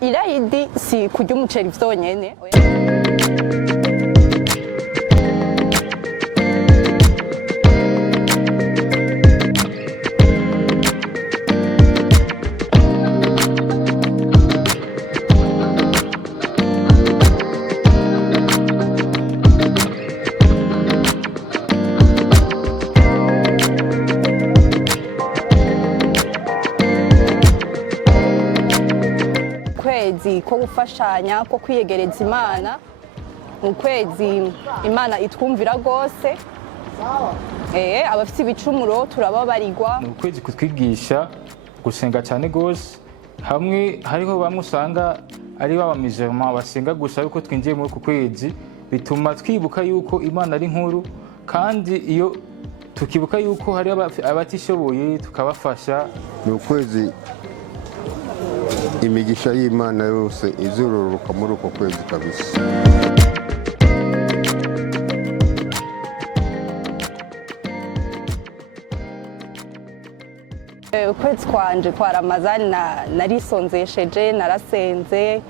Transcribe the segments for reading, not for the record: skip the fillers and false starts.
Irayidi si kurya umuceri vyonyene. Ukwezi ko gufashanya ko kwiyegereza Imana, ukwezi Imana itwumvira gose, abafite ibicumuro turababarirwa. Ukwezi kutwigisha gusenga cyane gose, hamwe hariho bamwe usanga ari babamizema basenga gusa yuko twinjiye muri uku kwezi, bituma twibuka yuko Imana ari nkuru, kandi iyo tukibuka yuko hari abatishoboye tukabafasha. Ni ukwezi imigisha y'Imana yose izuroroka muri uko kwezi kabisa. Ukwezi kwanje kwa Ramazani narisonzesheje, narasenze,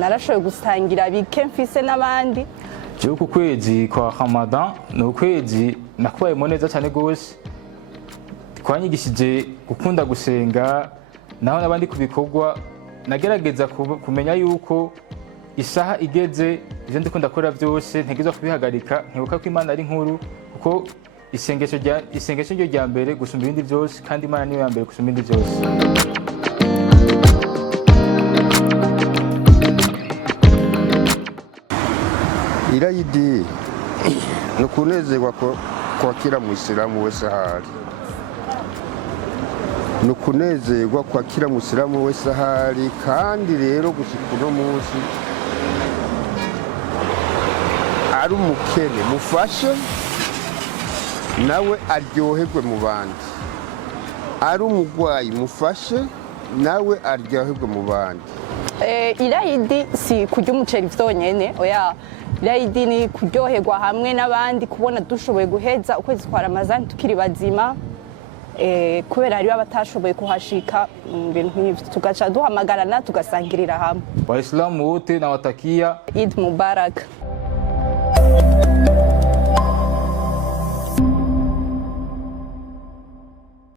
narashoboye gusangira bike mfise n'abandi. Uku kwezi kwa Ramadan ni ukwezi nakubayemo neza cyane gose, twanyigishije gukunda gusenga, naho n'abandi ku bikorwa nagerageza kumenya yuko isaha igeze, ivyo ndiko ndakora byose ntegezwa kubihagarika, nkibuka ko Imana ari nkuru, kuko isengesho ryo rya mbere gusumba ibindi byose, kandi Imana niyo ya mbere gusumba ibindi byose. Irayidi ni ukunezerwa kwakira Muisilamu wese ahari. Ni ukunezerwa kwakira Muisilamu wese ahari, kandi rero gushika uno munsi ari umukene mufashe nawe aryoherwe mu bandi, ari umugwayi mufashe nawe aryoherwe mu bandi. Irayidi si kurya umuceri vyonyene, oya, Irayidi ni kuryoherwa hamwe n'abandi, kubona dushoboye guheza ukwezi kwa Ramazani tukiri bazima, kubera hariho abatashoboye kuhashika ibintu nk'ivyo, tugaca duhamagarana tugasangirira hamwe. Waislamu wote nawatakia Eid Mubarak.